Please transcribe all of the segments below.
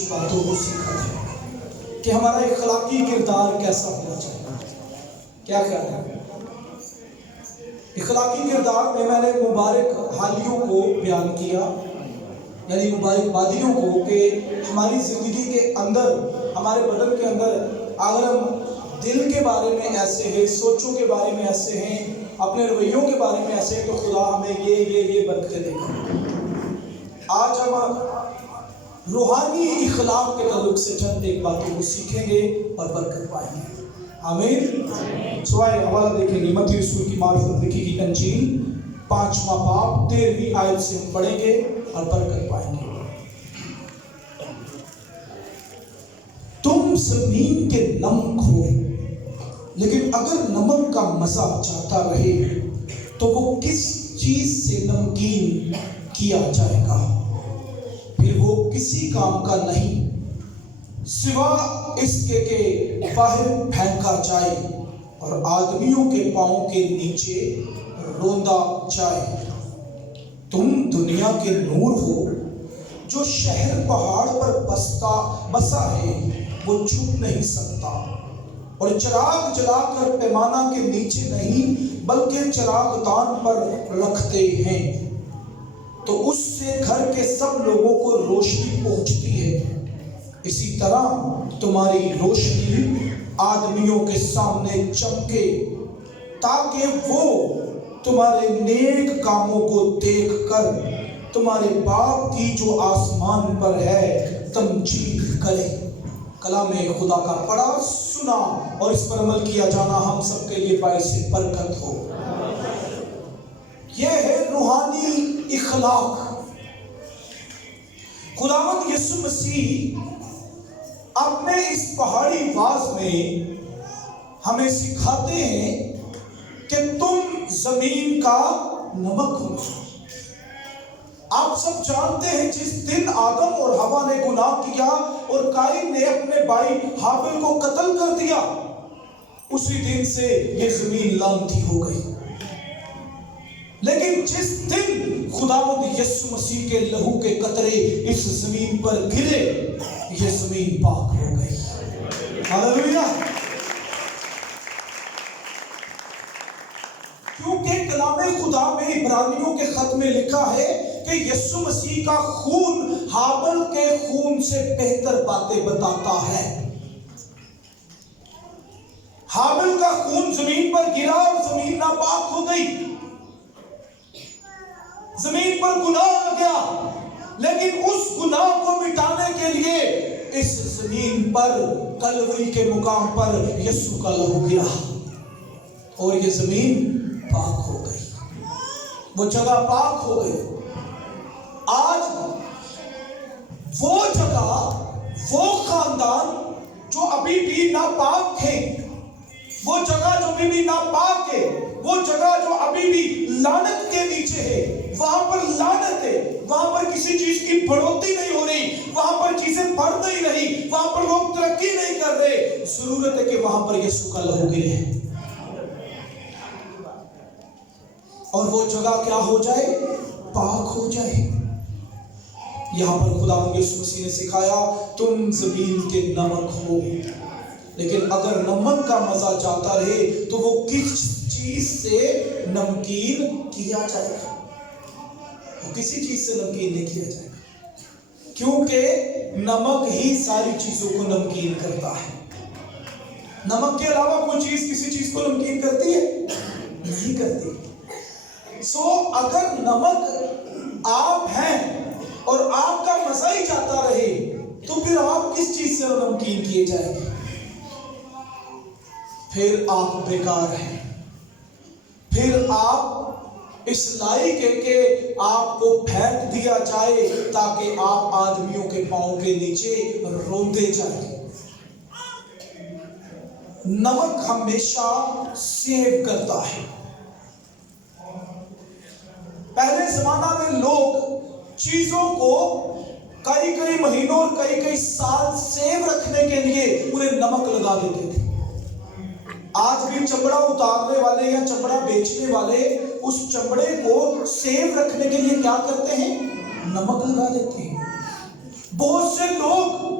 کچھ باتوں کو سیکھا جائے کہ ہمارا اخلاقی کردار کیسا ہونا چاہیے. کیا خیال ہے؟ اخلاقی کردار میں نے مبارک حالیوں کو بیان کیا، یعنی مبارک بادیوں کو، کہ ہماری زندگی کے اندر، ہمارے بدن کے اندر اگر ہم دل کے بارے میں ایسے ہیں، سوچوں کے بارے میں ایسے ہیں، اپنے رویوں کے بارے میں ایسے ہیں، تو خدا ہمیں یہ برکتیں دے گا. آج ہم روحانی اخلاق کے تعلق سے چند ایک باتوں کو سیکھیں گے اور برکت پائیں گے. آمین. سوائے حوالہ دیکھیں گے، متی رسول کی معرفت لکھی کی انجیل 5واں باب 13ویں آیت سے ہم پڑھیں گے اور برکت پائیں گے. تم زمین کے نمک ہو، لیکن اگر نمک کا مزہ جاتا رہے تو وہ کس چیز سے نمکین کیا جائے گا؟ پھر وہ کسی کام کا نہیں سوا اس کے کہ باہر پھینکا جائے اور آدمیوں کے پاؤں کے نیچے روندا جائے. تم دنیا کے نور ہو. جو شہر پہاڑ پر بسا ہے وہ چھپ نہیں سکتا، اور چراغ جلا کر پیمانہ کے نیچے نہیں بلکہ چراغ دان پر رکھتے ہیں، تو اس سے گھر کے سب لوگوں کو روشنی پہنچتی ہے. اسی طرح تمہاری روشنی آدمیوں کے سامنے چمکے، تاکہ وہ تمہارے نیک کاموں کو دیکھ کر تمہارے باپ کی جو آسمان پر ہے تمجید کرے. کلام خدا کا پڑھا، سنا اور اس پر عمل کیا جانا ہم سب کے لیے باعث برکت ہو. یہ ہے روحانی اخلاق. خداوند یسوع مسیح اپنے اس پہاڑی واز میں ہمیں سکھاتے ہیں کہ تم زمین کا نمک ہو. آپ سب جانتے ہیں جس دن آدم اور حوا نے گناہ کیا اور قائن نے اپنے بھائی حابل کو قتل کر دیا، اسی دن سے یہ زمین لعنتی ہو گئی. لیکن جس دن خداوند یسوع مسیح کے لہو کے قطرے اس زمین پر گرے، یہ زمین پاک ہو گئی. ہاللویا. کیونکہ کلام خدا میں عبرانیوں کے خط میں لکھا ہے کہ یسوع مسیح کا خون حابل کے خون سے بہتر باتیں بتاتا ہے. حابل کا خون زمین پر گرا اور زمین ناپاک ہو گئی، زمین پر گناہ آ گیا. لیکن اس گناہ کو مٹانے کے لیے اس زمین پر کلوری کے مقام پر یسوع کا لہو گرا اور یہ زمین پاک ہو گئی، وہ جگہ پاک ہو گئی. آج وہ جگہ، وہ خاندان جو ابھی بھی ناپاک ہے، وہ جگہ جو ابھی بھی ناپاک ہے، وہ جگہ جو ابھی بھی لعنت کے نیچے ہے، وہاں پر لعنت ہے، وہاں پر کسی چیز کی بڑھوتری نہیں ہو رہی، وہاں پر چیزیں بڑھ نہیں رہی، وہاں پر لوگ ترقی نہیں کر رہے. ضرورت ہے کہ وہاں پر یسوع کا لہو گرے اور وہ جگہ کیا ہو جائے؟ پاک ہو جائے. یہاں پر خداوند یسوع مسیح نے سکھایا تم زمین کے نمک ہو، لیکن اگر نمک کا مزہ جاتا رہے تو وہ کس چیز سے نمکین کیا جائے گا؟ وہ کسی چیز سے نمکین نہیں کیا جائے گا، کیونکہ نمک ہی ساری چیزوں کو نمکین کرتا ہے. نمک کے علاوہ کوئی چیز کسی چیز کو نمکین کرتی ہے؟ نہیں کرتی. اگر نمک آپ ہیں اور آپ کا مزہ ہی جاتا رہے تو پھر آپ کس چیز سے نمکین کیے جائیں گے؟ پھر آپ بیکار ہیں، پھر آپ اس لائق ہے کہ آپ کو پھینک دیا جائے تاکہ آپ آدمیوں کے پاؤں کے نیچے روندے جائیں. نمک ہمیشہ سیو کرتا ہے. پہلے زمانہ میں لوگ چیزوں کو کئی مہینوں اور کئی سال سیو رکھنے کے لیے انہیں نمک لگا دیتے تھے. آج بھی چمڑا اتارنے والے یا چمڑا بیچنے والے اس چمڑے کو سیو رکھنے کے لیے کیا کرتے ہیں؟ نمک لگا دیتے ہیں. بہت سے لوگ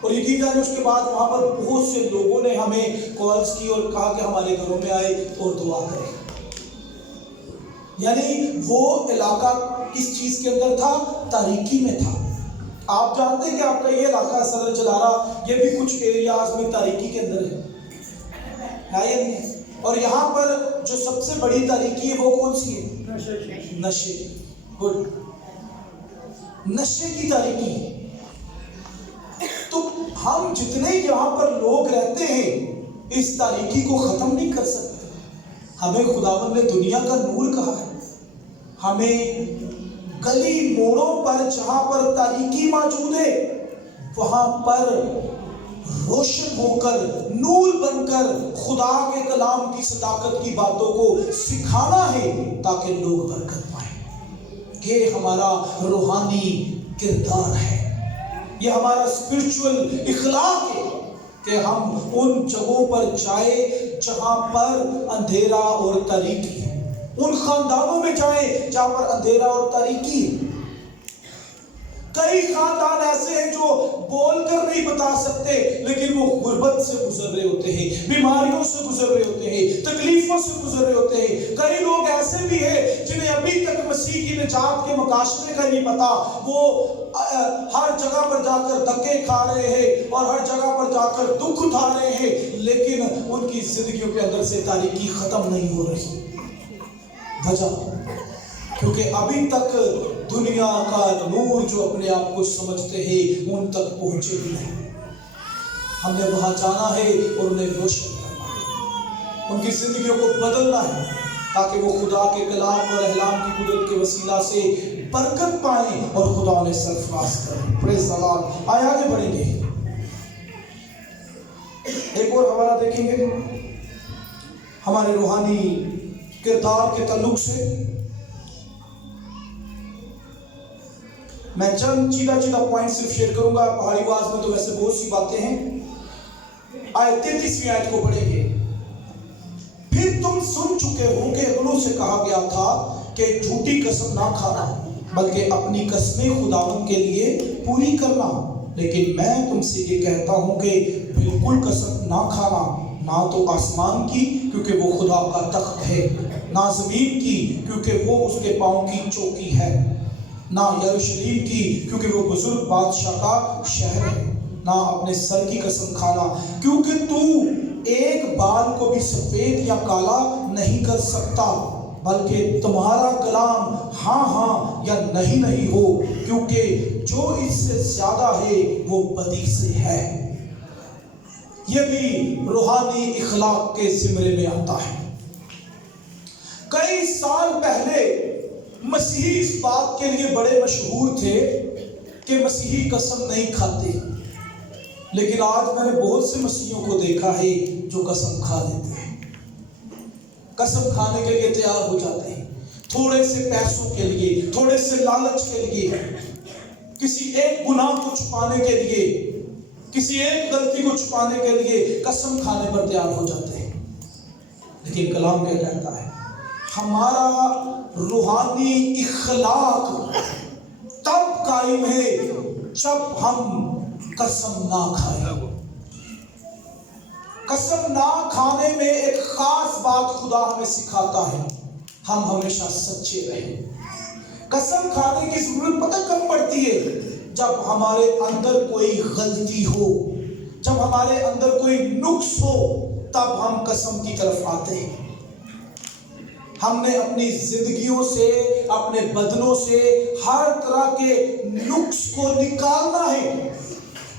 اور یقین جانے اس کے بعد وہاں پر بہت سے لوگوں نے ہمیں کالز کی اور کہا کہ ہمارے گھروں میں آئے اور دعا کریں. یعنی وہ علاقہ کس چیز کے اندر تھا؟ تاریکی میں تھا. آپ جانتے ہیں کہ آپ کا یہ علاقہ صدر چلارا یہ بھی کچھ ایریاز میں تاریکی کے اندر ہے یا نہیں ہے؟ اور یہاں پر جو سب سے بڑی تاریکی ہے وہ کون سی ہے؟ نشے کی. گڈ، نشے کی تاریکی ہے. تو ہم جتنے یہاں پر لوگ رہتے ہیں اس تاریکی کو ختم نہیں کر سکتے. ہمیں خداوند نے دنیا کا نور کہا ہے. ہمیں گلی موڑوں پر جہاں پر تاریکی موجود ہے وہاں پر روشن ہو کر نور بن کر خدا کے کلام کی صداقت کی باتوں کو سکھانا ہے تاکہ لوگ برکت پائیں. یہ ہمارا روحانی کردار ہے، یہ ہمارا اسپرچول اخلاق ہے کہ ہم ان جگہوں پر جائیں جہاں پر اندھیرا اور تاریکی ہے، ان خاندانوں میں جائیں جہاں پر اندھیرا اور تاریکی ہے. کئی خاندان ایسے ہیں جو بول کر نہیں بتا سکتے لیکن وہ غربت سے گزر رہے ہوتے ہیں، بیماریوں سے گزر رہے ہوتے ہیں، تکلیفوں سے گزر رہے ہوتے ہیں. کئی لوگ ایسے بھی ہیں جنہیں ابھی تک مسیح کی نجات کے مکاشفے کا نہیں پتا. وہ ہر جگہ پر جا کر دھکے کھا رہے ہیں اور ہر جگہ پر جا کر دکھ اٹھا رہے ہیں لیکن ان کی زندگیوں کے اندر سے تاریکی ختم نہیں ہو رہی. وجہ کیونکہ ابھی تک دنیا کا نور جو اپنے آپ کو سمجھتے ہیں ان تک پہنچے ہی نہیں. ہم نے وہاں جانا ہے اور انہیں روشن کرنا ہے، ان کی زندگیوں کو بدلنا ہے تاکہ وہ خدا کے کلام اور اعلان کی قدرت کے وسیلہ سے برکت پائیں اور خدا انہیں سرفراز کریں. پریز دی لارڈ. آئے آگے بڑھیں گے، ایک اور حوالہ دیکھیں گے ہمارے روحانی کردار کے تعلق سے. میں چند چیدہ پوائنٹ صرف شیئر کروں گا. پہاڑی آواز میں تو ویسے بہت سی باتیں ہیں. آیت 33ویں آیت کو پڑھیں گے. پھر تم سن چکے ہو کہ اگلوں سے کہا گیا تھا کہ جھوٹی قسم نہ کھانا بلکہ اپنی قسمیں خداوند کے لیے پوری کرنا. لیکن میں تم سے یہ کہتا ہوں کہ بالکل قسم نہ کھانا، نہ تو آسمان کی کیونکہ وہ خدا کا تخت ہے، نہ زمین کی کیونکہ وہ اس کے پاؤں کی چوکی ہے، نہ یروشلیم کی کیونکہ وہ بزرگ بادشاہ کا شہر ہے، نہ اپنے سر کی قسم کھانا کیونکہ تو ایک بال کو بھی سفید یا کالا نہیں کر سکتا، بلکہ تمہارا کلام ہاں ہاں یا نہیں نہیں ہو، کیونکہ جو اس سے زیادہ ہے وہ بدی سے ہے. یہ بھی روحانی اخلاق کے زمرے میں آتا ہے. کئی سال پہلے مسیحی اس بات کے لیے بڑے مشہور تھے کہ مسیحی قسم نہیں کھاتے، لیکن آج میں نے بہت سے مسیحیوں کو دیکھا ہے جو قسم کھا لیتے ہیں. قسم کھانے کے لیے تیار ہو جاتے ہیں، تھوڑے سے پیسوں کے لیے، تھوڑے سے لالچ کے لیے، کسی ایک گناہ کو چھپانے کے لیے، کسی ایک غلطی کو چھپانے کے لیے قسم کھانے پر تیار ہو جاتے ہیں. لیکن کلام کیا کہتا ہے؟ ہمارا روحانی اخلاق تب قائم ہے جب ہم قسم نہ کھائیں. قسم نہ کھانے میں ایک خاص بات خدا ہمیں سکھاتا ہے، ہم ہمیشہ سچے رہیں. قسم کھانے کی ضرورت پتہ کب پڑتی ہے؟ جب ہمارے اندر کوئی غلطی ہو، جب ہمارے اندر کوئی نقص ہو، تب ہم قسم کی طرف آتے ہیں. ہم نے اپنی زندگیوں سے، اپنے بدنوں سے ہر طرح کے نقص کو نکالنا ہے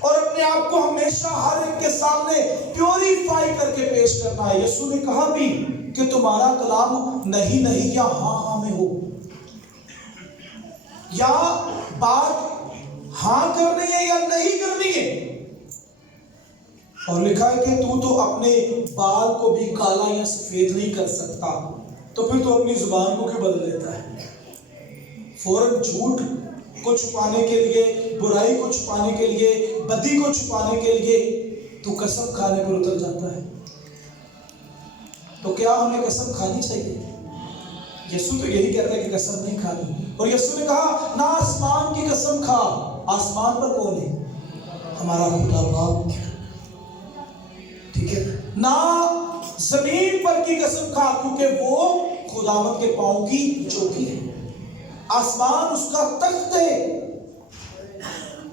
اور اپنے آپ کو ہمیشہ ہر ایک کے سامنے پیوریفائی کر کے پیش کرنا ہے. یسوع نے کہا بھی کہ تمہارا کلام نہیں نہیں یا ہاں ہاں میں ہو، یا بات ہاں کرنی ہے یا نہیں کرنی ہے. اور لکھا ہے کہ تو اپنے بال کو بھی کالا یا سفید نہیں کر سکتا، تو پھر تو اپنی زبان کو کیوں بدل لیتا ہے؟ فوراً جھوٹ کو چھپانے کے لیے، برائی کو چھپانے کے لیے، بدی کو چھپانے کے لیے تو قسم کھانے پر اتر جاتا ہے. تو کیا ہمیں قسم کھانی چاہیے؟ یسوع تو یہی کہتا ہے کہ قسم نہیں کھانی. اور یسوع نے کہا نہ آسمان کی قسم کھا. آسمان پر کون ہے؟ ہمارا خدا باپ، ٹھیک ہے، نہ زمین پر کی قسم کھا کیونکہ وہ خداوند کے پاؤں کی چوکی ہے، آسمان اس کا تخت ہے،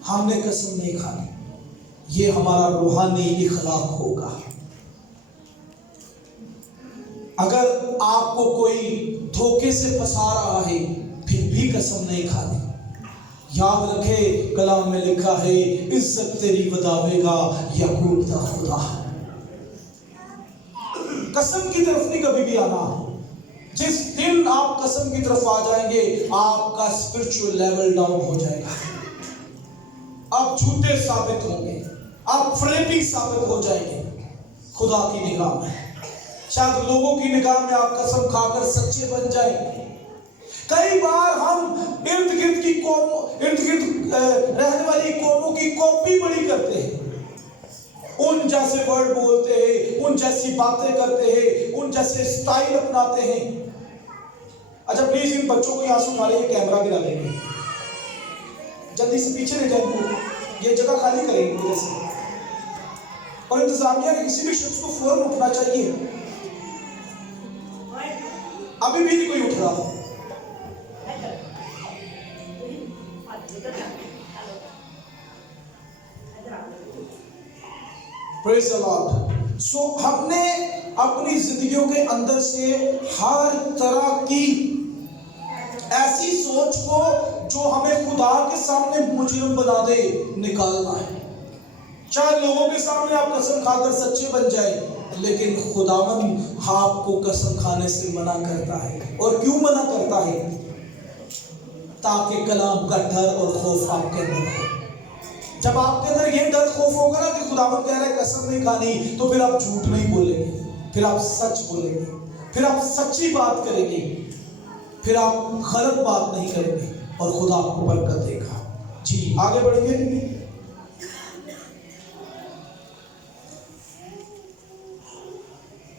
ہم نے قسم نہیں کھانی۔ یہ ہمارا روحانی اخلاق ہوگا۔ اگر آپ کو کوئی دھوکے سے پھنسا رہا ہے پھر بھی قسم نہیں کھانی۔ یاد رکھے کلام میں لکھا ہے عزت تیری بداوے گا یعقوب دا خدا۔ قسم کی طرف نہیں کبھی بھی آنا۔ جس دن آپ قسم کی طرف آ جائیں گے آپ کا اسپرچول لیول ڈاؤن ہو جائے گا، آپ جھوٹے ثابت ہوں گے، آپ فریبی ثابت ہو جائیں گے خدا کی نگاہ میں۔ شاید لوگوں کی نگاہ میں آپ قسم کھا کر سچے بن جائیں گے۔ کئی بار ہم ارد گرد رہنے والی قوموں کی کاپی بڑی کرتے ہیں، ان جیسے ورڈ بولتے ہیں، ان جیسی باتیں کرتے ہیں، ان جیسے سٹائل اپناتے ہیں۔ اچھا پلیز ان بچوں کو یہاں سے اٹھا لیں، کیمرہ بھی ڈالیں گے، جلدی سے پیچھے لے جائیں گے، یہ جگہ خالی کریں گے جیسے۔ اور انتظامیہ کے کسی بھی شخص کو فوراً اٹھنا چاہیے، ابھی بھی نہیں کوئی اٹھ رہا۔ Praise the Lord۔ سو ہم نے اپنی زندگیوں کے اندر سے ہر طرح کی ایسی سوچ کو جو ہمیں خدا کے سامنے مجرم بنا دے نکالنا ہے۔ چاہے لوگوں کے سامنے آپ قسم کھا کر سچے بن جائیں، لیکن خداوند آپ کو قسم کھانے سے منع کرتا ہے۔ اور کیوں منع کرتا ہے؟ تاکہ کلام کا ڈر اور خوف آپ کے اندر ہو۔ جب آپ کے اندر یہ ڈر خوف ہوگا نا کہ خداوند کہہ رہا ہے قسم نہیں کھانی، تو پھر آپ جھوٹ نہیں بولیں گے، پھر آپ سچ بولیں گے، پھر آپ سچی بات کریں گے، پھر آپ غلط بات نہیں کریں گے اور خدا آپ کو برکت دے گا۔ جی آگے بڑھیں گے۔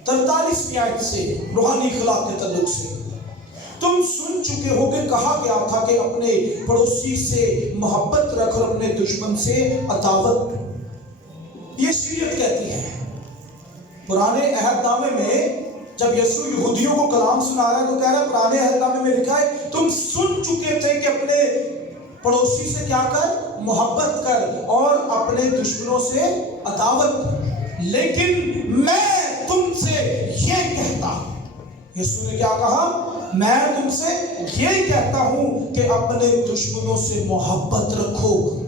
43ویں آیت سے روحانی اخلاق کے تعلق سے، تم سن چکے ہو کہ کہا گیا تھا کہ اپنے پڑوسی سے محبت رکھ اور اپنے دشمن سے عداوت۔ یہ شریعت کہتی ہے۔ پرانے عہد نامے میں جب یسوع یہودیوں کو کلام سنا رہا ہے تو کہہ رہا ہے، پرانے عہد نامے میں لکھا ہے تم سن چکے تھے کہ اپنے پڑوسی سے کیا کر، محبت کر اور اپنے دشمنوں سے عداوت، لیکن میں تم سے یہ کہتا ہوں۔ یسوع نے کیا کہا؟ میں تم سے یہ کہتا ہوں کہ اپنے دشمنوں سے محبت رکھو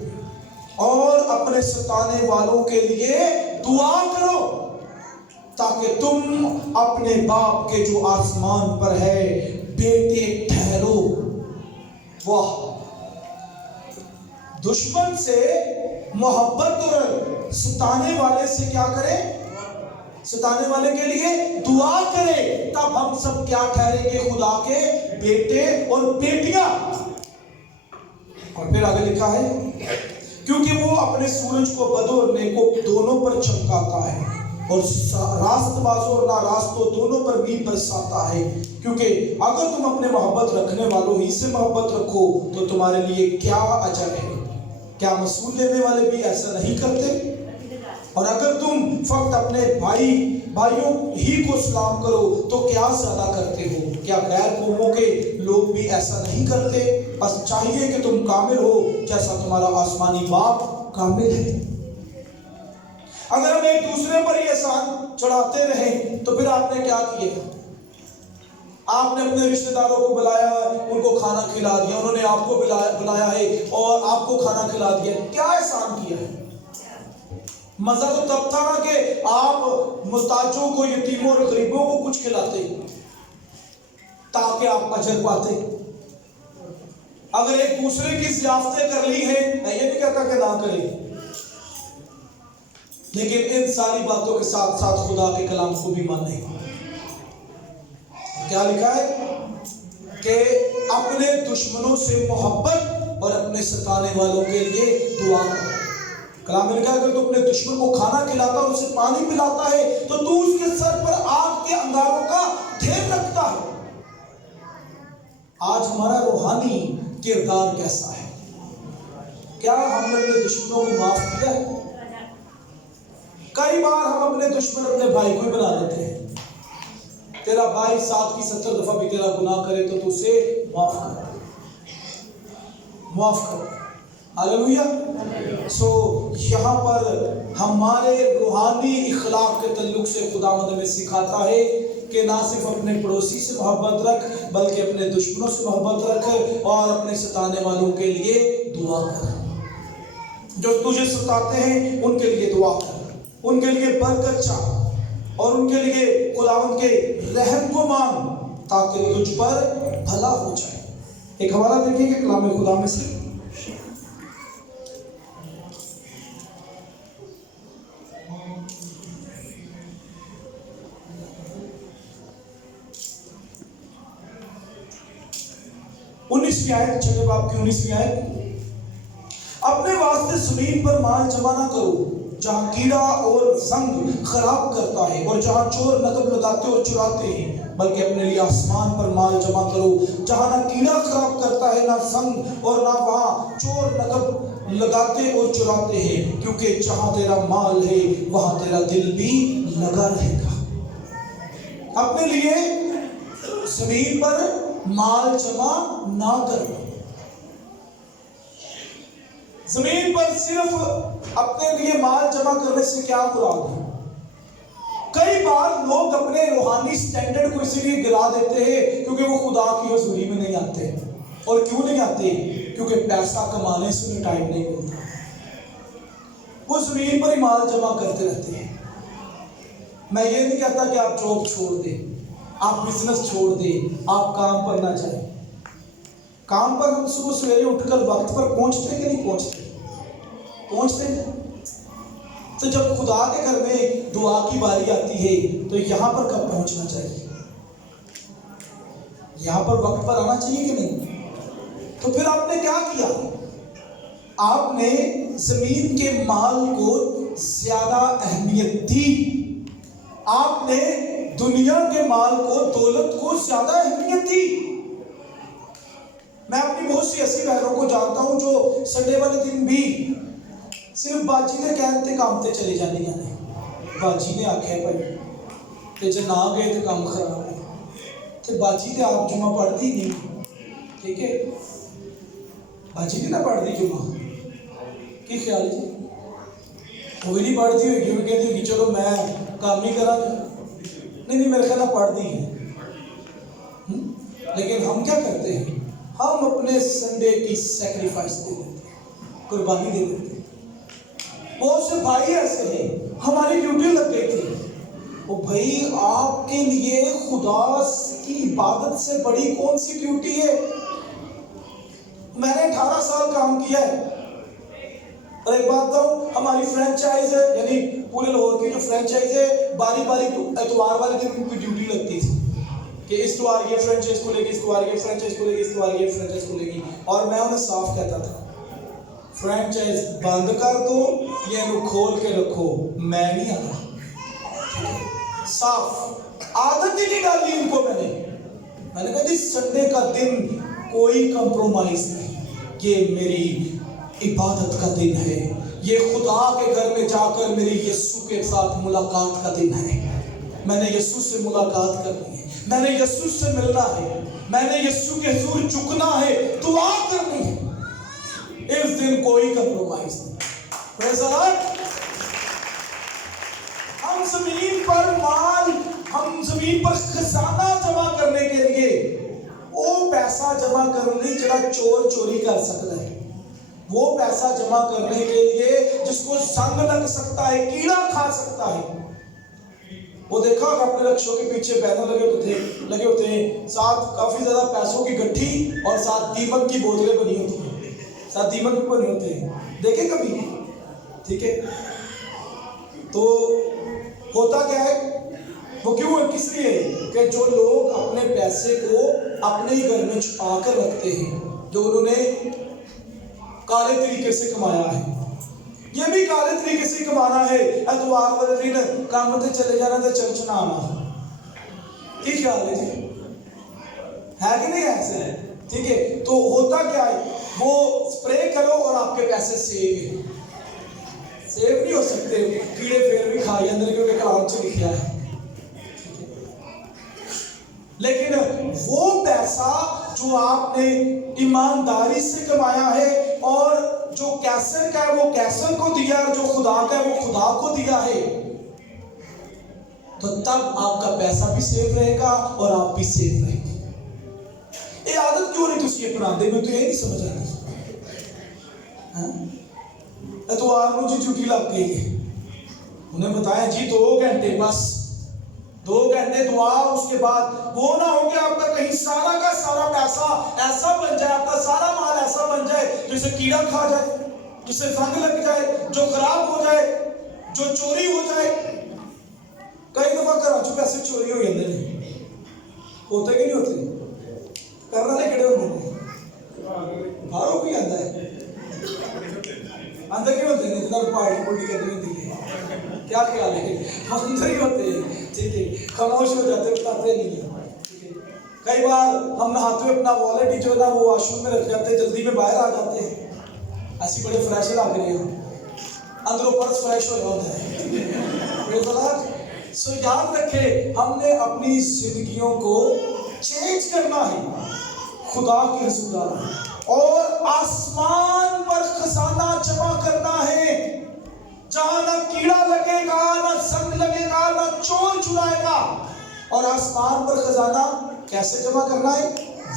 اور اپنے ستانے والوں کے لیے دعا کرو، تاکہ تم اپنے باپ کے جو آسمان پر ہے بیٹے ٹھہرو۔ واہ! دشمن سے محبت اور ستانے والے سے کیا کریں؟ ستانے والے کے لیے دعا کرے، تب ہم سب کیا ٹھہریں گے؟ خدا کے بیٹے اور بیٹیاں۔ اور پھر آگے لکھا ہے کیونکہ وہ اپنے سورج کو بد اور نیکو دونوں پر چمکاتا ہے اور راست بازوں اور ناراستوں دونوں پر بھی برساتا ہے، کیونکہ اگر تم اپنے محبت رکھنے والوں ہی سے محبت رکھو تو تمہارے لیے کیا اجر ہے؟ کیا مسئول لینے والے بھی ایسا نہیں کرتے؟ اور اگر تم فقط اپنے بھائیوں ہی کو سلام کرو تو کیا زیادہ کرتے ہو؟ کیا غیر قوموں کے لوگ بھی ایسا نہیں کرتے؟ بس چاہیے کہ تم کامل ہو جیسا تمہارا آسمانی باپ کامل ہے۔ اگر ہم ایک دوسرے پر یہ احسان چڑھاتے رہیں تو پھر آپ نے کیا کیا؟ آپ نے اپنے رشتہ داروں کو بلایا، ان کو کھانا کھلا دیا، انہوں نے آپ کو بلایا ہے اور آپ کو کھانا کھلا دیا، کیا احسان کیا ہے؟ مزہ تو تب تھا نا کہ آپ محتاجوں کو، یتیموں اور غریبوں کو کچھ کھلاتے تاکہ آپ اجر پاتے۔ اگر ایک دوسرے کی ضیافتیں کر لی ہیں، میں یہ نہیں کہتا کہ نہ کریں، لیکن ان ساری باتوں کے ساتھ ساتھ خدا کے کلام کو بھی مانیں۔ کیا لکھا ہے کہ اپنے دشمنوں سے محبت اور اپنے ستانے والوں کے لیے دعا کرو۔ کلام میں لکھا ہے اگر تو اپنے دشمن کو کھانا کھلاتا اور اسے پانی پلاتا ہے تو تو اس کے سر پر آگ کے انگاروں کا ڈھیر رکھتا ہے۔ آج ہمارا روحانی کردار کیسا ہے؟ کیا ہم نے اپنے دشمنوں کو معاف کیا ہے؟ کئی بار ہم اپنے دشمن اپنے بھائی کو ہی بنا لیتے ہیں. تیرا بھائی 7 کی 70 دفعہ بھی تیرا گناہ کرے تو اسے معاف کر، معاف کر. ہاللویا. سو یہاں پر ہمارے روحانی اخلاق کے تعلق سے خداوند ہمیں سکھاتا ہے کہ نہ صرف اپنے پڑوسی سے محبت رکھ بلکہ اپنے دشمنوں سے محبت رکھ اور اپنے ستانے والوں کے لیے دعا کر. جو تجھے ستاتے ہیں ان کے لیے دعا کر، ان کے لیے برکت چاہ اور ان کے لیے خداوند کے رحم کو مانگ تاکہ تجھ پر بھلا ہو جائے. ایک حوالہ دیکھیں کہ کلام خدا میں سے انیسویں آیت، 6 باب کی 19ویں آیت. اپنے واسطے زمین پر مال جمع نہ کرو جہاں کیڑا اور زنگ خراب کرتا ہے اور جہاں چور نقب لگاتے اور چراتے ہیں، بلکہ اپنے لیے آسمان پر مال جمع کرو جہاں نہ کیڑا خراب کرتا ہے نہ زنگ اور نہ وہاں چور نقب لگاتے اور چراتے ہیں، کیونکہ جہاں تیرا مال ہے وہاں تیرا دل بھی لگا رہے گا. اپنے لیے زمین پر مال جمع نہ کرو. زمین پر صرف اپنے لیے مال جمع کرنے سے کیا مراد ہے؟ کئی بار لوگ اپنے روحانی سٹینڈرڈ کو اسی لیے گرا دیتے ہیں کیونکہ وہ خدا کی حضوری میں نہیں آتے. اور کیوں نہیں آتے؟ کیونکہ پیسہ کمانے سے انہیں ٹائم نہیں ملتا. وہ زمین پر ہی مال جمع کرتے رہتے ہیں. میں یہ نہیں کہتا کہ آپ جاب چھوڑ دیں، آپ بزنس چھوڑ دیں، آپ کام پر نہ جائیں. کام پر ہم صبح سویرے اٹھ کر وقت پر پہنچتے کہ نہیں پہنچتے؟ پہنچتے ہیں. تو جب خدا کے گھر میں دعا کی باری آتی ہے تو یہاں پر کب پہنچنا چاہیے؟ یہاں پر وقت پر آنا چاہیے کہ نہیں؟ تو پھر آپ نے کیا کیا؟ آپ نے زمین کے مال کو زیادہ اہمیت دی. آپ نے دنیا کے مال کو، دولت کو زیادہ اہمیت دی. میں اپنی بہت سی ایسی بہنوں کو جانتا ہوں جو سنڈے والے دن بھی صرف باجی نے کہتے کامتے چلے جانے جانے. باجی نے آکھیا بھائی تے جے نہ گئے تو کام خراب ہے. تے باجی نے آپ جمعہ پڑھ دی نہیں، ٹھیک ہے، باجی نے نہ پڑھ دی جمعہ. کی خیال ہے جی؟ وہ بھی نہیں پڑھ دی ہوگی، وہ کہتی ہوگی چلو میں کام نہیں کرا. نہیں میرے خیال پڑھ دی ہے. لیکن ہم کیا کرتے ہیں؟ ہم اپنے سنڈے کی سیکریفائس دے دیتے ہیں، قربانی دے دیتے ہیں. بہت سے بھائی ایسے ہیں، ہماری ڈیوٹی لگ گئی تھی. وہ بھائی آپ کے لیے خدا کی عبادت سے بڑی کون سی ڈیوٹی ہے؟ میں نے 18 سال کام کیا ہے. اور ایک بات بتاؤں، ہماری فرینچائز ہے، یعنی پورے لاہور کی جو فرینچائز ہے، باری باری اتوار والے دن ان کی ڈیوٹی لگتی تھی کہ اس اتوار یہ فرینچائز کھلے گی، اس اتوار یہ فرینچائز کھلے گی، اس اتوار یہ فرینچائز کھلے گی. اور میں انہیں صاف کہتا تھا فرینچائز بند کر دو، یہ انہوں کھول کے رکھو، میں نہیں آتا. صاف عادت ہی نہیں ڈالی ان کو. میں نے کہا جی سنڈے کا دن کوئی کمپرومائز نہیں، یہ میری عبادت کا دن ہے، یہ خدا کے گھر میں جا کر میری یسوع کے ساتھ ملاقات کا دن ہے. میں نے یسوع سے ملاقات کرنی ہے، میں نے یسوع سے ملنا ہے، میں نے یسوع کے حضور جھکنا ہے، دعا کرنی ہے. اس دن کوئی کمپرومائز نہیں. پریز دی لارڈ. ہم زمین پر مال، ہم زمین پر خزانہ جمع کرنے کے لیے وہ پیسہ جمع کرنے جڑا چور چوری کر سکتا ہے، وہ پیسہ جمع کرنے کے لیے جس کو زنگ لگ سکتا ہے، کیڑا کھا سکتا ہے. وہ دیکھا ہوگا اپنے رکشوں کے پیچھے بینر لگے ہوتے ہیں، ساتھ کافی زیادہ پیسوں کی گٹھی اور ساتھ دیمک کی بوتلیں بنی ہوتی ہیں، ساتھ دیمک بھی بنے ہوتے ہیں. دیکھیں کبھی؟ ٹھیک ہے. تو ہوتا کیا ہے؟ وہ کیوں ہے؟ کس لیے؟ کہ جو لوگ اپنے پیسے کو اپنے ہی گھر میں چھپا کر رکھتے ہیں، جو انہوں نے کالے طریقے سے کمایا ہے. یہ بھی کالے طریقے سے کمانا ہے. اتوار والے دن کام سے چلے جانا تو چرچ نہ آنا. کی خیال ہے جی؟ ہے کہ نہیں ایسے ہے؟ ٹھیک ہے. تو ہوتا کیا ہے؟ وہ اسپرے کرو اور آپ کے پیسے سیو نہیں ہو سکتے، کیڑے پھر بھی کھائی اندر کیونکہ کلام سے لکھا ہے. لیکن وہ پیسہ جو آپ نے ایمانداری سے کمایا ہے اور جو کیسر کا ہے وہ کیسر کو دیا ہے، جو خدا کا ہے وہ خدا کو دیا ہے، تو تب آپ کا پیسہ بھی سیف رہے گا اور آپ بھی سیف رہیں گے. یہ عادت کیوں نہیں تھی پراندے میں؟ تو یہ نہیں سمجھ رہا اتوار کو جی چھٹی لگ گئی، انہیں بتایا جی 2 گھنٹے بس 2 گھنٹے دعا، اس کے بعد وہ نہ ہو کہ آپ کا کہیں سارا کا سارا پیسہ ایسا بن جائے، آپ کا سارا مال ایسا بن جائے جسے کیڑا کھا جائے، جسے زنگ لگ جائے، جو خراب ہو جائے، جو چوری ہو جائے. کئی دفعہ گھر چ پیسے چوری ہو جاتے ہیں، ہوتے کہ نہیں ہوتے؟ کرنا نے کہڑے ہوتے ہیں؟ باہروں بھی آتا ہے، اندر نہیں ہوتے ہیں جنہوں نے پارٹی پوٹی کرنی ہوتی ہے. کیا خیال ہے؟ اندر ہی ہوتے ہیں. ٹھیک ہے، خاموش ہو جاتے، بتاتے نہیں ہیں. کئی بار ہم نہاتے ہوئے اپنا والٹ ہی جو ہے نا وہ واش روم میں رکھ جاتے ہیں، جلدی میں باہر آ جاتے ہیں، ایسی بڑے فریش لگ رہے ہیں، اندروں پرس فریش ہو جاتا ہے. سو یاد رکھے ہم نے اپنی زندگیوں کو چینج کرنا ہے خدا کے حضور آنا اور آسمان پر خزانہ جمع کرنا ہے، جہاں نہ کیڑا لگے گا، نہ زنگ لگے گا، نہ چور چرائے گا. اور آسمان پر خزانہ کیسے جمع کرنا ہے؟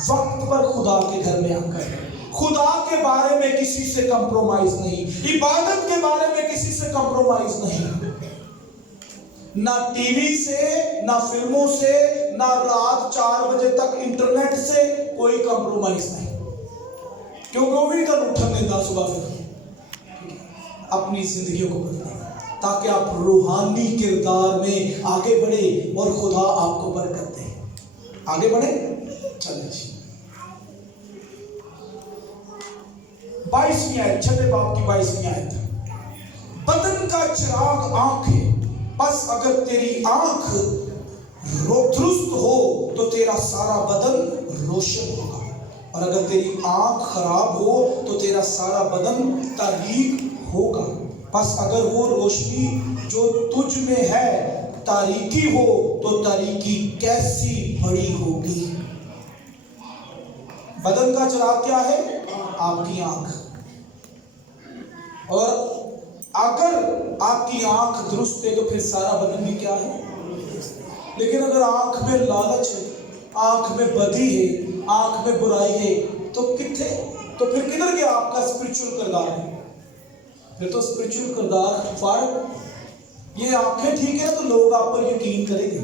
وقت پر خدا کے گھر میں آ کر، خدا کے بارے میں کسی سے کمپرومائز نہیں، عبادت کے بارے میں کسی سے کمپرومائز نہیں، نہ ٹی وی سے، نہ فلموں سے، نہ رات 4 بجے تک انٹرنیٹ سے کوئی کمپرومائز نہیں، کیونکہ وہ بھی کل اٹھن دیتا صبح پھر. اپنی زندگیوں کو بدلیں تاکہ آپ روحانی کردار میں آگے بڑھے اور خدا آپ کو برکت دے. آگے بڑھے چلیں جی. 22ویں آیت، 6 باب کی 22ویں آیت. بدن کا چراغ آنکھ ہے، بس اگر تیری آنکھ درست ہو تو تیرا سارا بدن روشن ہوگا، اور اگر تیری آنکھ خراب ہو تو تیرا سارا بدن تاریک ہوگا. بس اگر وہ روشنی جو تجھ میں ہے تاریکی ہو تو تاریکی کیسی بڑی ہوگی. بدن کا چراغ کیا ہے؟ آپ کی آنکھ. اور اگر آپ کی آنکھ درست ہے تو پھر سارا بدن بھی کیا ہے؟ لیکن اگر آنکھ میں لالچ ہے، آنکھ میں بدی ہے، آنکھ میں برائی ہے، تو پھر کدھر گیا آپ کا اسپرچول کردار ہے؟ پھر تو اسپرچول کردار فارغ. یہ آنکھیں ٹھیک ہے تو لوگ آپ پر یقین کریں گے،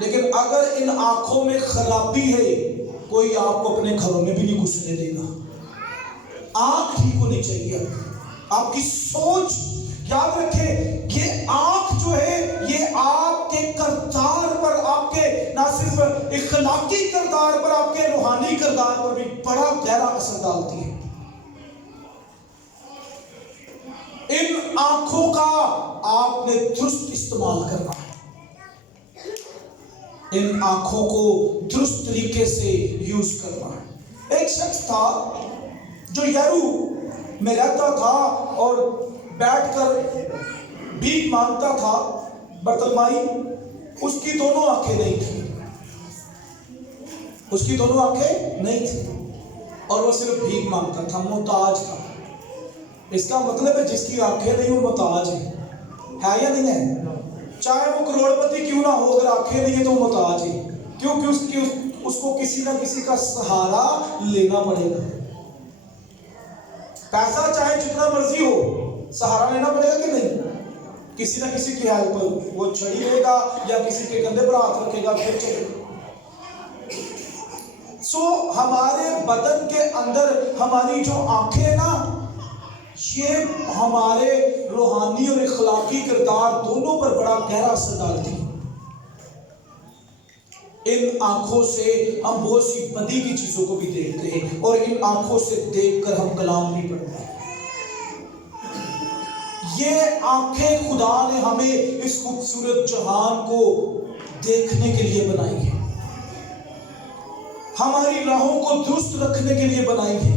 لیکن اگر ان آنکھوں میں خرابی ہے کوئی آپ کو اپنے گھروں میں بھی نہیں گھسنے دے گا. آنکھ ٹھیک ہونی چاہیے. آپ کی سوچ یاد رکھیں، یہ آنکھ جو ہے یہ آپ کے کردار پر، آپ کے نہ صرف اخلاقی کردار پر، آپ کے روحانی کردار پر بھی بڑا گہرا اثر ڈالتی ہے. ان آنکھوں کا آپ نے درست استعمال کرنا ہے، ان آنکھوں کو درست طریقے سے یوز کرنا ہے. ایک شخص تھا جو یارو میں رہتا تھا اور بیٹھ کر بھیک مانگتا تھا، برتلمائی. اس کی دونوں آنکھیں نہیں تھیں، اس کی دونوں آنکھیں نہیں تھیں اور وہ صرف بھیک مانگتا تھا، محتاج تھا. اس کا مطلب ہے جس کی آنکھیں نہیں وہ محتاج ہے یا نہیں ہے؟ چاہے وہ کروڑ پتی کیوں نہ ہو، اگر آنکھیں نہیں ہے تو وہ محتاج ہے، کیونکہ اس کو کسی نہ کسی کا سہارا لینا پڑے گا. پیسہ چاہے جتنا مرضی ہو، سہارا لینا پڑے گا کہ نہیں؟ کسی نہ کسی کی ہیلپ پر وہ چھڑی لے گا یا کسی کے کندھے پر ہاتھ رکھے گا پھر چلے گا. سو ہمارے بدن کے اندر ہماری جو آنکھیں نا، یہ ہمارے روحانی اور اخلاقی کردار دونوں پر بڑا گہرا اثر ڈالتی ہیں. ان آنکھوں سے ہم بہت سی بدی کی چیزوں کو بھی دیکھتے ہیں اور ان آنکھوں سے دیکھ کر ہم کلام بھی پڑھتے ہیں. یہ آنکھیں خدا نے ہمیں اس خوبصورت جہان کو دیکھنے کے لیے بنائی ہے، ہماری راہوں کو درست رکھنے کے لیے بنائی ہے.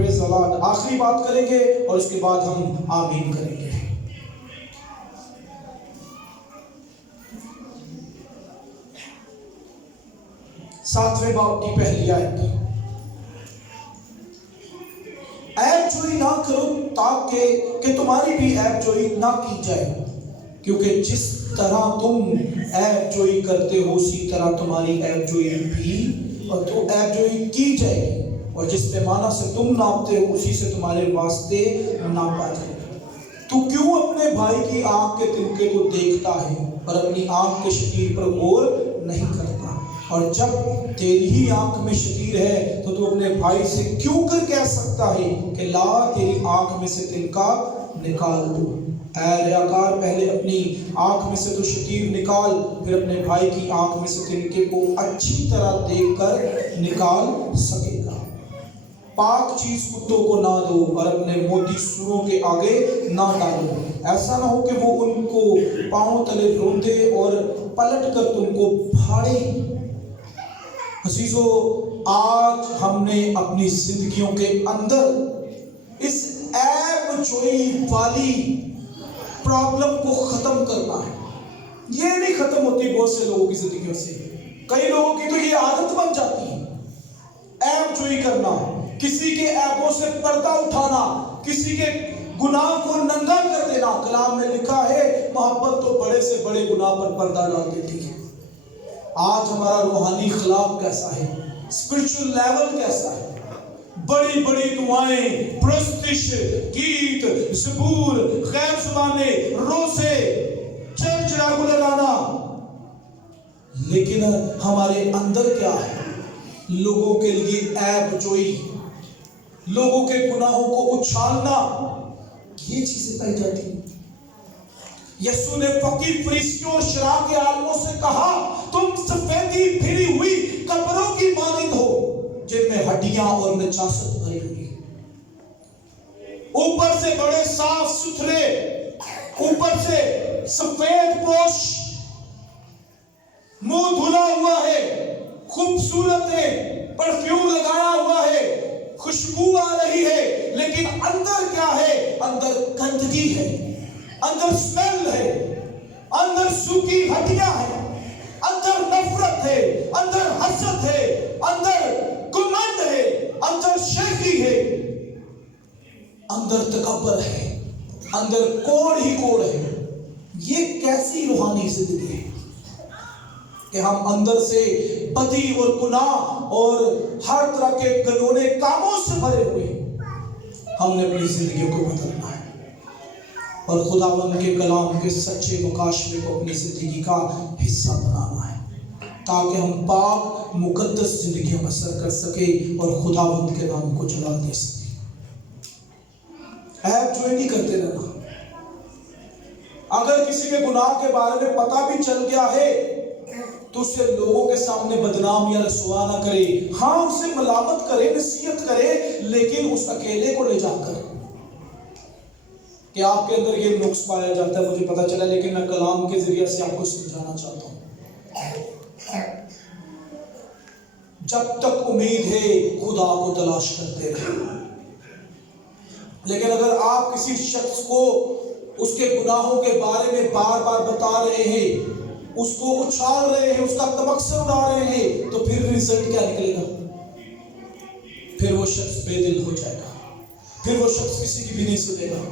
پریز دی لارڈ. آخری بات کریں گے اور اس کے بعد ہم آمین کریں گے. 7ویں باب کی پہلی آیت. عیب جوئی نہ کرو تاکہ کہ تمہاری بھی عیب جوئی نہ کی جائے، کیونکہ جس طرح تم عیب جوئی کرتے ہو اسی طرح تمہاری عیب جوئی بھی اور تو عیب جوئی کی جائے گی، اور جس پیمانہ سے تم ناپتے ہو اسی سے تمہارے واسطے ناپا جائے گا. تو کیوں اپنے بھائی کی آنکھ کے تنکے کو دیکھتا ہے اور اپنی آنکھ کے شتیر پر غور نہیں کرتا؟ اور جب تیری ہی آنکھ میں شتیر ہے تو اپنے بھائی سے کیوں کر کہہ سکتا ہے کہ لا تیری آنکھ میں سے تنکا نکال دو؟ اے ریاکار، پہلے اپنی آنکھ میں سے تو شتیر نکال، پھر اپنے بھائی کی آنکھ میں سے تنکے کو اچھی طرح دیکھ کر نکال سکے گا. پاک چیز کتوں کو نہ دو اور اپنے موتی سوروں کے آگے نہ ڈالو، ایسا نہ ہو کہ وہ ان کو پاؤں تلے روندے اور پلٹ کر تم کو پھاڑے. عزیزو، آج ہم نے اپنی زندگیوں کے اندر اس عیب جوئی والی پرابلم کو ختم کرنا ہے. یہ نہیں ختم ہوتی بہت سے لوگوں کی زندگیوں سے. کئی لوگوں کی تو یہ عادت بن جاتی ہے عیب جوئی کرنا، کسی کے عیبوں سے پردہ اٹھانا، کسی کے گناہ کو ننگا کر دینا. کلام میں لکھا ہے محبت تو بڑے سے بڑے گناہ پر پردہ ڈال دیتی ہے. آج ہمارا روحانی اخلاق کیسا ہے، اسپرچل لیول کیسا ہے؟ بڑی بڑی دعائیں، پرستش، گیت، زبور، غیر زبانیں، روزے، چرچ ریگولر آنا، لیکن ہمارے اندر کیا ہے؟ لوگوں کے لیے عیب جوئی، لوگوں کے گناہوں کو اچھالنا، یہ چیزیں پائی جاتی ہیں. یسوع نے فقیر فریسیوں اور شراب کے عالموں سے کہا تم سفیدی پھری ہوئی قبروں کی مانند ہو جن میں ہڈیاں اور نجاست بھری ہوئی، اوپر سے بڑے صاف ستھرے، اوپر سے سفید پوش، منہ دھلا ہوا ہے، خوبصورت ہے، پرفیوم لگایا ہوا ہے، خوشبو آ رہی ہے، لیکن اندر کیا ہے؟ اندر گندگی ہے، اندر سمیل ہے، اندر سوکھی ہڈیاں ہیں، اندر نفرت ہے، اندر حسد ہے، اندر گمنڈ ہے، اندر شیخی ہے، اندر تکبر ہے، اندر کوڑ ہی کوڑ ہے. یہ کیسی روحانی زندگی ہے کہ ہم اندر سے بدی اور گناہ اور ہر طرح کے گنونے کاموں سے بھرے ہوئے ہیں. ہم نے اپنی زندگیوں کو بدلنا ہے اور خداوند کے کلام کے سچے مکاشفے کو اپنی زندگی کا حصہ بنانا ہے تاکہ ہم پاک مقدس زندگیاں بسر کر سکے اور خداوند کے نام کو جلال دے سکے. عیب جوئی نہیں کرتے رہنا. اگر کسی کے گناہ کے بارے میں پتہ بھی چل گیا ہے تو اسے لوگوں کے سامنے بدنام یا رسوا نہ کرے. ہاں اسے ملامت کرے، نصیحت کرے، لیکن اس اکیلے کو لے جا کر کہ آپ کے اندر یہ نقص پایا جاتا ہے مجھے پتا چلا، لیکن میں کلام کے ذریعے سے آپ کو سمجھانا چاہتا ہوں. جب تک امید ہے خدا کو تلاش کرتے رہے. لیکن اگر آپ کسی شخص کو اس کے گناہوں کے بارے میں بار بار بتا رہے ہیں، اس کو اچھال رہے ہیں، اس کا تبصرہ اڑا رہے ہیں، تو پھر رزلٹ کیا نکلے گا؟ پھر وہ شخص بے دل ہو جائے گا، پھر وہ شخص کسی کی بھی نہیں سنے گا.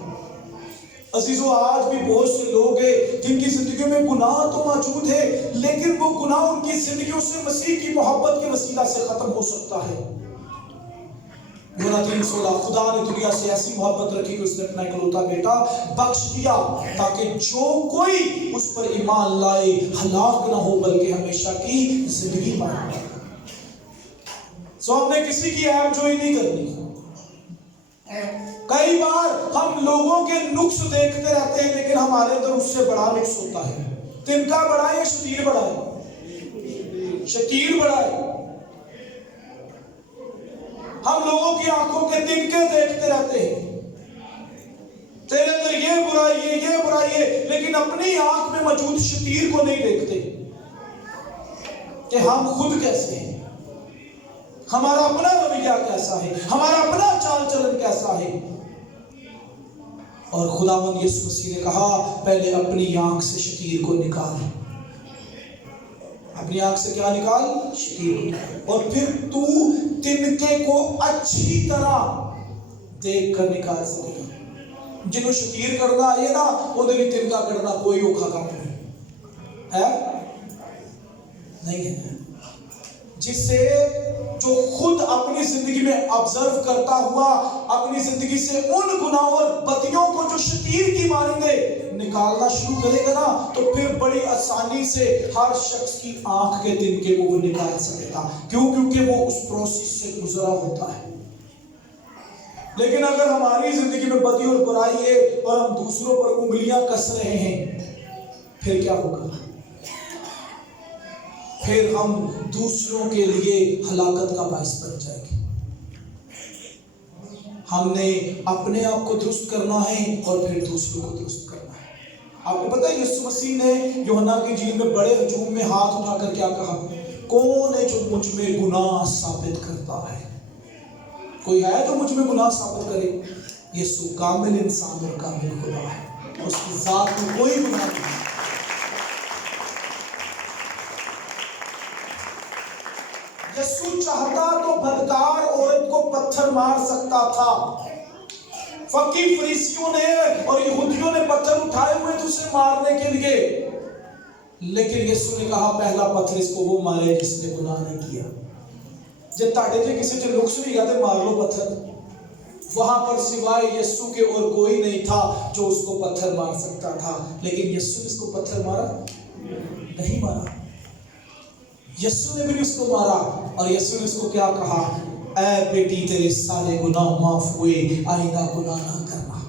عزیزو، آج بھی بہت سے لوگ ہیں جن کی زندگیوں میں گناہ تو موجود ہے، لیکن وہ گناہ ان کی زندگیوں سے مسیح کی محبت کے وسیلہ سے ختم ہو سکتا ہے. یوحنا 3:16 خدا نے دنیا سے ایسی محبت رکھی کہ اس نے اپنا اکلوتا بیٹا بخش دیا تاکہ جو کوئی اس پر ایمان لائے ہلاک نہ ہو بلکہ ہمیشہ کی زندگی پائے. ہم نے کسی کی عیب جوئی نہیں کرنی. کئی بار ہم لوگوں کے نقص دیکھتے رہتے ہیں لیکن ہمارے اندر اس سے بڑا نقص ہوتا ہے. تنکا بڑا ہے یا شتیر بڑا ہے؟ شتیر بڑا ہے. ہم لوگوں کی آنکھوں کے تنکے دیکھتے رہتے ہیں، تیرے اندر یہ برائی ہے، یہ برائی ہے، لیکن اپنی آنکھ میں موجود شتیر کو نہیں دیکھتے کہ ہم خود کیسے ہیں. ہمارا اپنا رویہ کیسا ہے، ہمارا اپنا چال چلن کیسا ہے. اور خداوند یسوع مسیح نے کہا پہلے اپنی آنکھ سے شتیر کو نکال. اپنی آنکھ سے کیا نکال؟ شتیر کو نکال. اور پھر تو تنکے کو اچھی طرح دیکھ کر نکال سکے گا. جنہوں شتیر کرنا ہے نا وہ بھی تنکا کرنا کوئی اوکھا کام نہیں ہے. نہیں ہے. جس سے جو خود اپنی زندگی میں آبزرو کرتا ہوا اپنی زندگی سے ان گناہوں اور بدیوں کو جو شتیر کی مانندے نکالنا شروع کرے گا نا تو پھر بڑی آسانی سے ہر شخص کی آنکھ کے تنکے کو وہ نکال سکے گا. کیوں؟ کیونکہ وہ اس پروسیس سے گزرا ہوتا ہے. لیکن اگر ہماری زندگی میں بدی اور برائی ہے اور ہم دوسروں پر انگلیاں کس رہے ہیں پھر کیا ہوگا؟ پھر ہم دوسروں کے لیے ہلاکت کا باعث بن جائیں گے. ہم نے اپنے آپ کو درست کرنا ہے اور پھر دوسروں کو درست کرنا ہے. آپ کو پتہ ہے یسوع مسیح نے یوحنا کی انجیل میں بڑے ہجوم میں ہاتھ اٹھا کر کیا کہا؟ کون ہے جو مجھ میں گناہ ثابت کرتا ہے؟ کوئی ہے جو مجھ میں گناہ ثابت کرے؟ یسوع کامل انسان اور کامل خدا ہے. اس کی ذات میں کوئی گناہ نہیں. یسوع چاہتا تو بدکار عورت کو پتھر مار سکتا تھا. فقی فریسیوں نے اور یہودیوں نے پتھر اٹھائے ہوئے تھے اسے مارنے کے لیے، لیکن یسوع نے کہا پہلا پتھر اس کو وہ مارے جس نے گناہ نہیں کیا. جب تاڑے تھے کسی سے نقص نہیں کہتے مار لو پتھر. وہاں پر سوائے یسوع کے اور کوئی نہیں تھا جو اس کو پتھر مار سکتا تھا. لیکن یسوع نے اس کو پتھر مارا نہیں مارا. یسوع نے بھی اس کو مارا اور یسوع نے اس کو کیا کہا؟ اے بیٹی تیرے سارے گناہ معاف ہوئے، آئندہ گناہ نہ کرنا.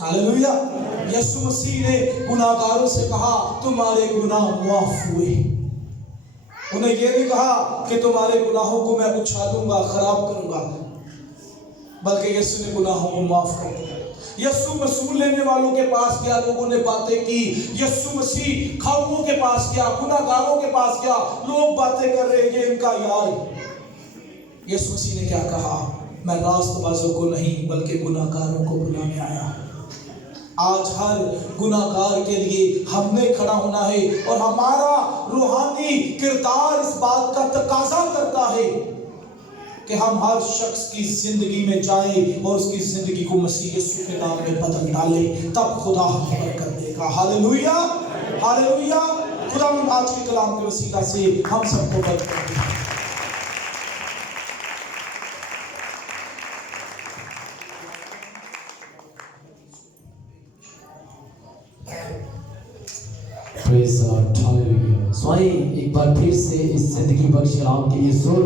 ہاللویا. یسوع مسیح نے گناہگاروں سے کہا تمہارے گناہ معاف ہوئے. انہیں یہ نہیں کہا کہ تمہارے گناہوں کو میں اچھالوں گا، خراب کروں گا، بلکہ یسوع نے گناہوں کو معاف کر دیا. یسوع مسئول لینے والوں کے پاس گیا، لوگوں نے باتیں کی. یسوع مسیح کھاؤں کے پاس گیا، گناہگاروں کے پاس گیا، لوگ باتیں کر رہے ہیں یہ ان کا یار. یسوع مسیح نے کیا کہا؟ میں راست بازوں کو نہیں بلکہ گناہگاروں کو بلانے آیا. آج ہر گناہگار کے لیے ہم نے کھڑا ہونا ہے اور ہمارا روحانی کردار اس بات کا تقاضا کرتا ہے کہ ہم ہر شخص کی زندگی میں جائیں اور اس کی زندگی کو مسیح یسوع کے نام میں بدل ڈالیں. تب خدا ہمیں برکت دے گا. Hallelujah hallelujah. خدا آج کے کلام کے وسیلہ سے ہم سب کو برکت دے گا. Praise the Lord. Hallelujah. Swain ایک بار پھر سے اس زندگی بخش کلام کے لیے زور